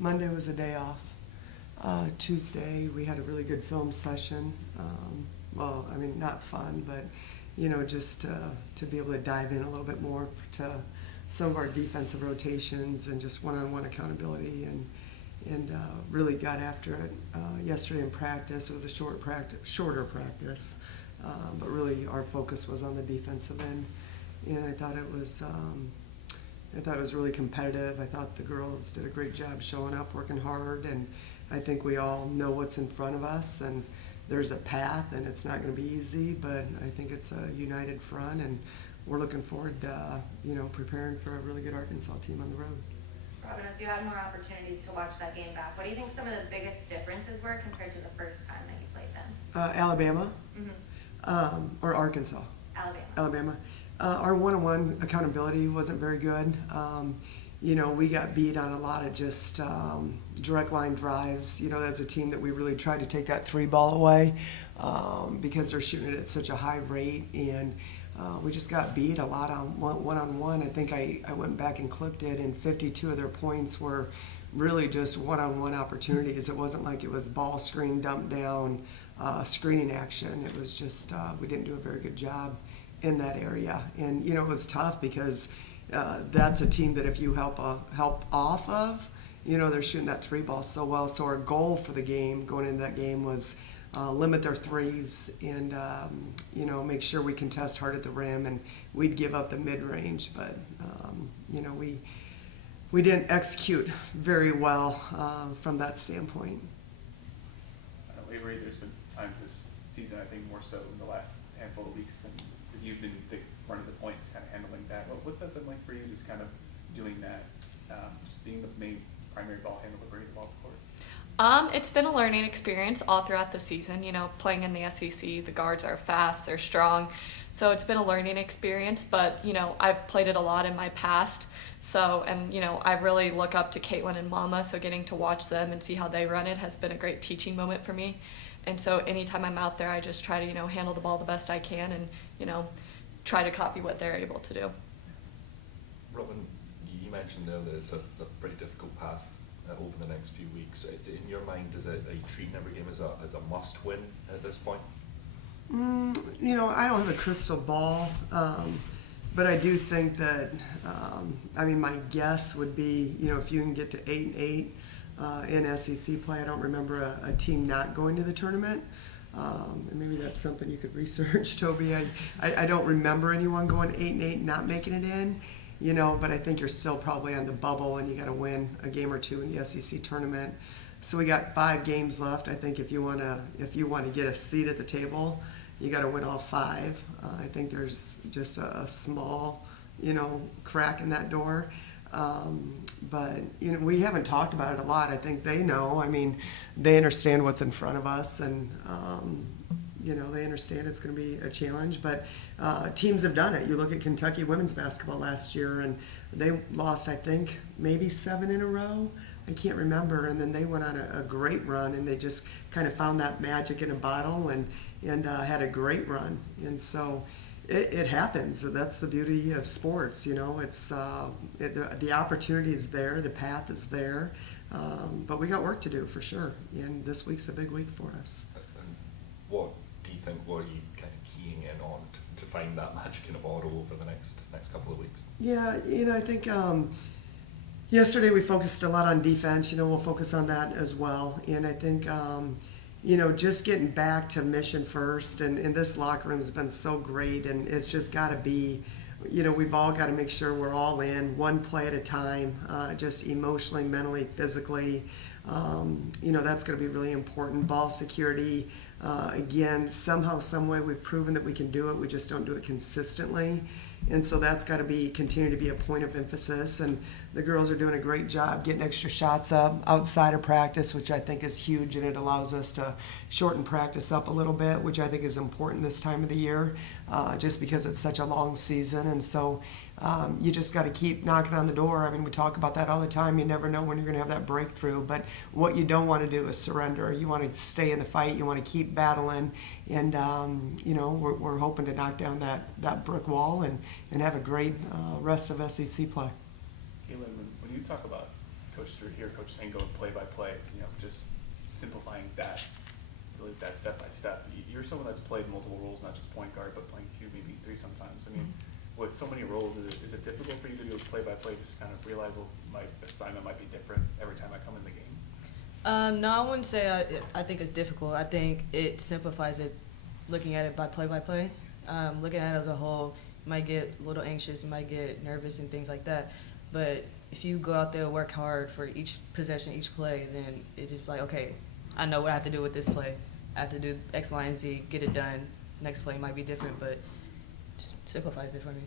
Monday was a day off. Tuesday, we had a really good film session. Well, I mean, not fun, but, just to be able to dive in a little bit more to some of our defensive rotations and just one-on-one accountability, and really got after it yesterday in practice. It was a shorter practice, but really our focus was on the defensive end, and I thought it was really competitive. I thought the girls did a great job showing up, working hard, and I think we all know what's in front of us, and there's a path, and it's not going to be easy, but I think it's a united front, and we're looking forward to, preparing for a really good Arkansas team on the road. Robin, as you had more opportunities to watch that game back, what do you think some of the biggest differences were compared to the first time that you played them? Alabama, or Arkansas? Alabama. Our one-on-one accountability wasn't very good. We got beat on a lot of just direct line drives. As a team that we really tried to take that three ball away because they're shooting it at such a high rate, and we just got beat a lot on one-on-one. I think I went back and clipped it, and 52 of their points were really just one-on-one opportunities. It wasn't like it was ball screen, dump down, screening action. It was just we didn't do a very good job in that area. And, it was tough because that's a team that if you help off of, they're shooting that three ball so well. So our goal for the game, going into that game, was limit their threes and, make sure we contest hard at the rim, and we'd give up the mid-range. But, we didn't execute very well from that standpoint. Avery, there's been times this season, I think more so in the last handful of weeks, than you've been the run of the points, kind of handling that. What's that been like for you, just kind of doing that, just being the main primary ball handler, bringing the ball to the court? It's been a learning experience all throughout the season. Playing in the SEC, the guards are fast, they're strong. So it's been a learning experience, but, I've played it a lot in my past. So, and, I really look up to Caitlin and Mama, so getting to watch them and see how they run it has been a great teaching moment for me. And so anytime I'm out there, I just try to, handle the ball the best I can and, try to copy what they're able to do. Robin, you mentioned there that it's a pretty difficult path over the next few weeks. In your mind, are you treating every game as a must-win at this point? I don't have a crystal ball, but I do think that, my guess would be, if you can get to 8-8 in SEC play. I don't remember a team not going to the tournament. And maybe that's something you could research, Toby. I don't remember anyone going 8-8 not making it in. But I think you're still probably on the bubble, and you got to win a game or two in the SEC tournament. So we got 5 games left. I think if you want to get a seat at the table, you got to win all 5. I think there's just a small, crack in that door. But we haven't talked about it a lot. I think they know. They understand what's in front of us, and they understand it's going to be a challenge. But teams have done it. You look at Kentucky women's basketball last year, and they lost, I think, maybe 7 in a row. I can't remember. And then they went on a great run, and they just kind of found that magic in a bottle and had a great run. And so it happens. That's the beauty of sports. It's the opportunity is there, the path is there, but we got work to do for sure. And this week's a big week for us. And what are you kind of keying in on to find that magic in a bottle over the next couple of weeks? Yeah, I think yesterday we focused a lot on defense. We'll focus on that as well. And I think just getting back to mission first, and this locker room has been so great, and it's just got to be, we've all got to make sure we're all in, one play at a time, just emotionally, mentally, physically. That's going to be really important. Ball security, again, somehow, some way we've proven that we can do it. We just don't do it consistently. And so that's got to continue to be a point of emphasis. And the girls are doing a great job getting extra shots up outside of practice, which I think is huge, and it allows us to shorten practice up a little bit, which I think is important this time of the year, just because it's such a long season. And so you just got to keep knocking on the door. We talk about that all the time. You never know when you're going to have that breakthrough. But what you don't want to do is surrender. You want to stay in the fight. You want to keep battling. And, we're hoping to knock down that brick wall and have a great rest of SEC play. Caitlin, when you talk about coach through here, coach saying go play by play, you know, just simplifying that, really that step by step. You're someone that's played multiple roles, not just point guard, but playing 2, maybe 3 sometimes. I mean, with so many roles, is it difficult for you to do play by play, just kind of realize, well, my assignment might be different every time I come in the game? No, I wouldn't say I think it's difficult. I think it simplifies it, looking at it by play. Looking at it as a whole, you might get a little anxious, you might get nervous and things like that. But if you go out there and work hard for each possession, each play, then it's just like, okay, I know what I have to do with this play. I have to do X, Y, and Z, get it done. Next play might be different, but just simplifies it for me.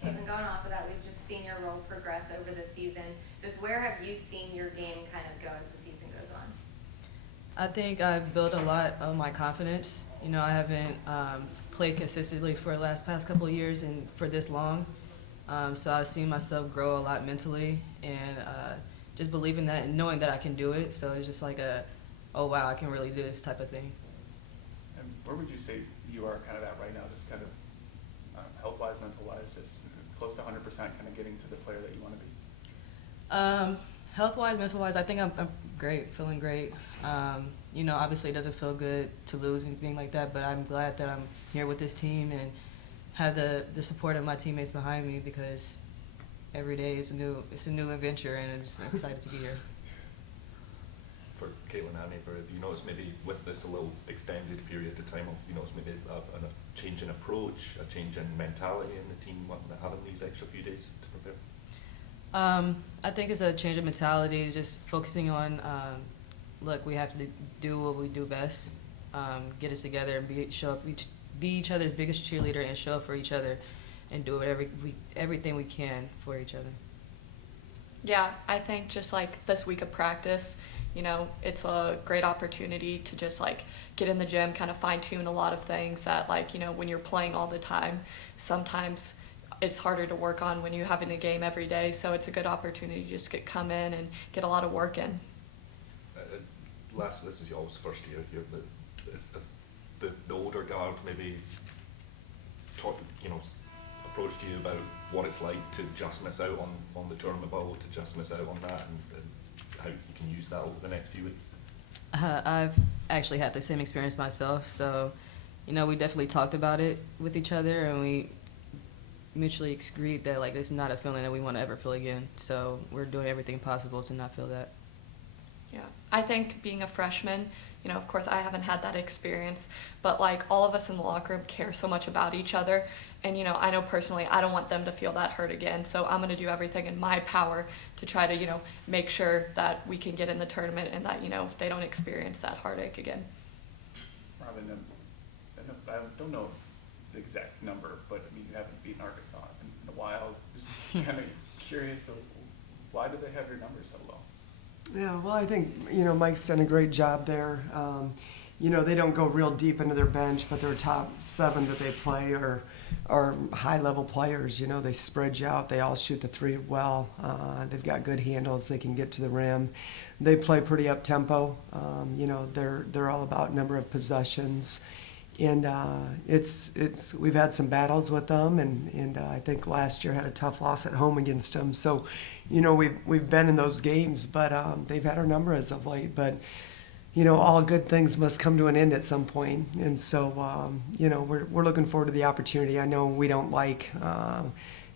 Okay, and going off of that, we've just seen your role progress over the season. Just where have you seen your game kind of go as the season goes on? I think I've built a lot of my confidence. You know, I haven't played consistently for the past couple of years and for this long. So I've seen myself grow a lot mentally and just believing that and knowing that I can do it. So it's just like oh wow, I can really do this type of thing. And where would you say you are kind of at right now, just kind of health-wise, mental-wise, just close to 100% kind of getting to the player that you want to be? Health-wise, mental-wise, I think I'm great, feeling great. You know, obviously it doesn't feel good to lose anything like that, but I'm glad that I'm here with this team and have the support of my teammates behind me because every day is a new adventure and I'm just excited to be here. For Caitlin and Amy, have you noticed maybe with this a little extended period of time of, you noticed maybe a change in approach, a change in mentality in the team, having these extra few days to prepare? I think it's a change of mentality, just focusing on, look, we have to do what we do best, get us together and be each other's biggest cheerleader and show up for each other and do everything we can for each other. Yeah, I think just like this week of practice, you know, it's a great opportunity to just like get in the gym, kind of fine tune a lot of things that like, you know, when you're playing all the time, sometimes it's harder to work on when you're having a game every day. So it's a good opportunity to just come in and get a lot of work in. This is y'all's first year here, but is the older guard maybe approached you about what it's like to just miss out on the tournament bubble, to just miss out on that, and how you can use that over the next few weeks? I've actually had the same experience myself, so, you know, we definitely talked about it with each other, and we mutually agreed that, like, it's not a feeling that we want to ever feel again, so we're doing everything possible to not feel that. Yeah, I think being a freshman, you know, of course I haven't had that experience, but like all of us in the locker room care so much about each other. And, you know, I know personally I don't want them to feel that hurt again. So I'm going to do everything in my power to try to, you know, make sure that we can get in the tournament and that, you know, they don't experience that heartache again. Robin, I don't know the exact number, but I mean, you haven't beaten Arkansas in a while. Just kind of curious, why did they have your numbers so low? Yeah, well, I think, you know, Mike's done a great job there. You know, they don't go real deep into their bench, but their top 7 that they play are high-level players. You know, they spread you out. They all shoot the 3 well. They've got good handles. They can get to the rim. They play pretty up-tempo. You know, they're all about number of possessions. And we've had some battles with them, and I think last year had a tough loss at home against them. So, you know, we've been in those games, but they've had our number as of late. But, you know, all good things must come to an end at some point. And so, you know, we're looking forward to the opportunity. I know we don't like,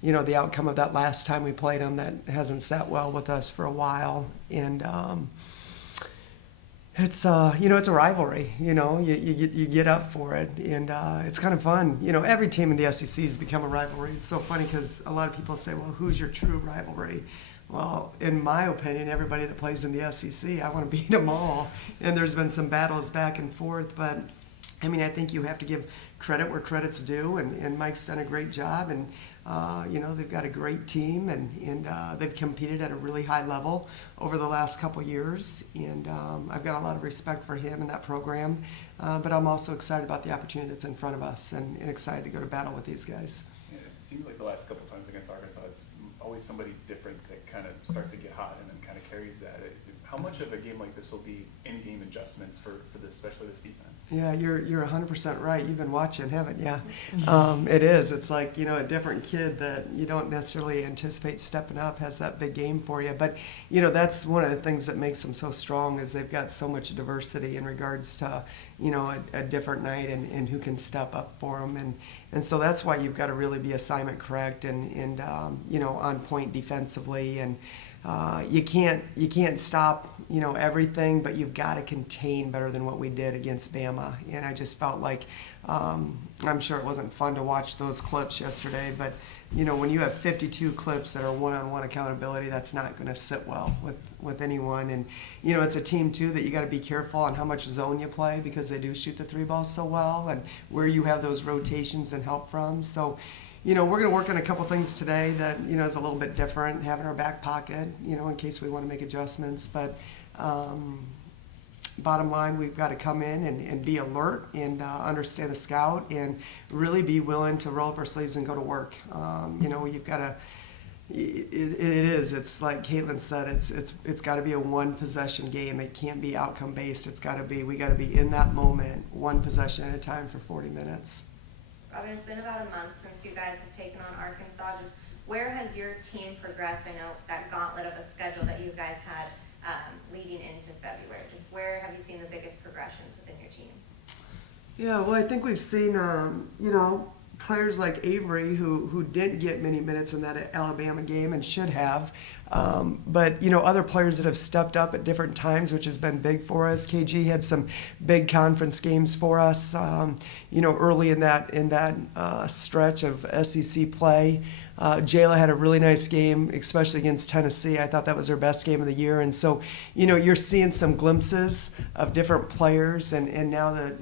you know, the outcome of that last time we played them. That hasn't sat well with us for a while. And it's you know, it's a rivalry. You know, you get up for it, and it's kind of fun. You know, every team in the SEC has become a rivalry. It's so funny because a lot of people say, "Well, who's your true rivalry?" Well, in my opinion, everybody that plays in the SEC, I want to beat them all. And there's been some battles back and forth, but I mean, I think you have to give credit where credit's due, and Mike's done a great job, and you know, they've got a great team, and they've competed at a really high level over the last couple years, and I've got a lot of respect for him and that program, but I'm also excited about the opportunity that's in front of us, and excited to go to battle with these guys. Yeah, it seems like the last couple times against Arkansas, it's always somebody different that kind of starts to get hot and then kind of carries that. How much much of a game like this will be in-game adjustments for this, especially this defense? Yeah, you're 100% right. You've been watching, haven't you? It is. It's like, a different kid that you don't necessarily anticipate stepping up has that big game for you. But, that's one of the things that makes them so strong is they've got so much diversity in regards to, a different night and who can step up for them. And so that's why you've got to really be assignment correct and on point defensively. And you can't stop, everything, but you've got to contain better than what we did against Bama. And I just felt like, I'm sure it wasn't fun to watch those clips yesterday, but, when you have 52 clips that are one-on-one accountability, that's not going to sit well with anyone. And, it's a team, too, that you got to be careful on how much zone you play because they do shoot the three balls so well and where you have those rotations and help from. So, we're going to work on a couple things today that, is a little bit different, having our back pocket, in case we want to make adjustments. But bottom line, we've got to come in and be alert and understand the scout and really be willing to roll up our sleeves and go to work. You've got to, it's like Caitlin said, it's got to be a one possession game. It can't be outcome based. We got to be in that moment, one possession at a time for 40 minutes. Robin, it's been about a month since you guys have taken on Arkansas. Just where has your team progressed? I know that gauntlet of a schedule that you guys had leading into February. Just where have you seen the biggest progressions within your team? Yeah, well, I think we've seen, players like Avery who didn't get many minutes in that Alabama game and should have. But, other players that have stepped up at different times, which has been big for us. KG had some big conference games for us, early in that stretch of SEC play. Jayla had a really nice game, especially against Tennessee. I thought that was her best game of the year. And so, you're seeing some glimpses of different players, and now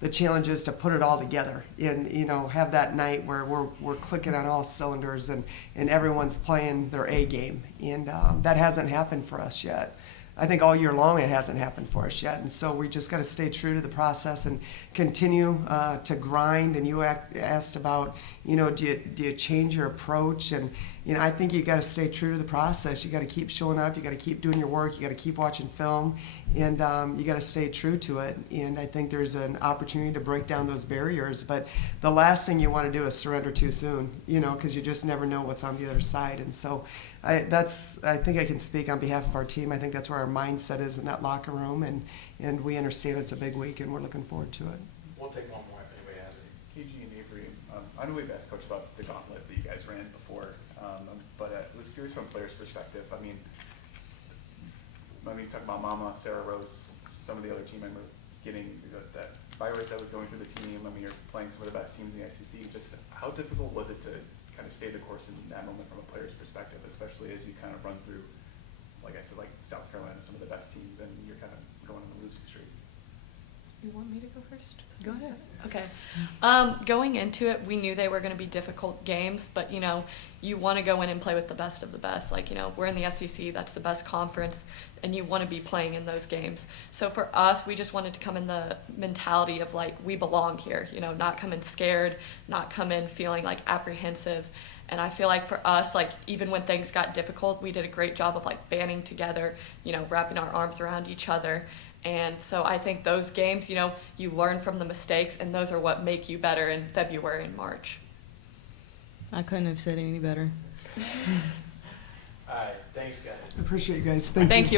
the challenge is to put it all together and, have that night where we're clicking on all cylinders and everyone's playing their A game. And that hasn't happened for us yet. I think all year long it hasn't happened for us yet. And so we just got to stay true to the process and continue to grind. And you asked about, do you change your approach? And, I think you got to stay true to the process. You got to keep showing up. You got to keep doing your work. You got to keep watching film. And you got to stay true to it. And I think there's an opportunity to break down those barriers. But the last thing you want to do is surrender too soon, because you just never know what's on the other side. And so I think I can speak on behalf of our team. I think that's where our mindset is in that locker room. And we understand it's a big week, and we're looking forward to it. We'll take one more if anybody has it. KG and Avery, I know we've asked Coach about the gauntlet that you guys ran before, but I was curious from a player's perspective. I mean, talk about Mama, Sarah Rose, some of the other team members getting that virus that was going through the team. I mean, you're playing some of the best teams in the SEC. Just how difficult was it to kind of stay the course in that moment from a player's perspective, especially as you kind of run through, like I said, like South Carolina, some of the best teams, and you're kind of going on the losing streak? You want me to go first? Go ahead. Okay. Going into it, we knew they were going to be difficult games, but, you want to go in and play with the best of the best. Like, we're in the SEC, that's the best conference, and you want to be playing in those games. So for us, we just wanted to come in the mentality of, like, we belong here, not come in scared, not come in feeling, like, apprehensive. And I feel like for us, like, even when things got difficult, we did a great job of, like, banding together, wrapping our arms around each other. And so I think those games, you learn from the mistakes, and those are what make you better in February and March. I couldn't have said it any better. All right, thanks, guys. I appreciate you guys. Thank you.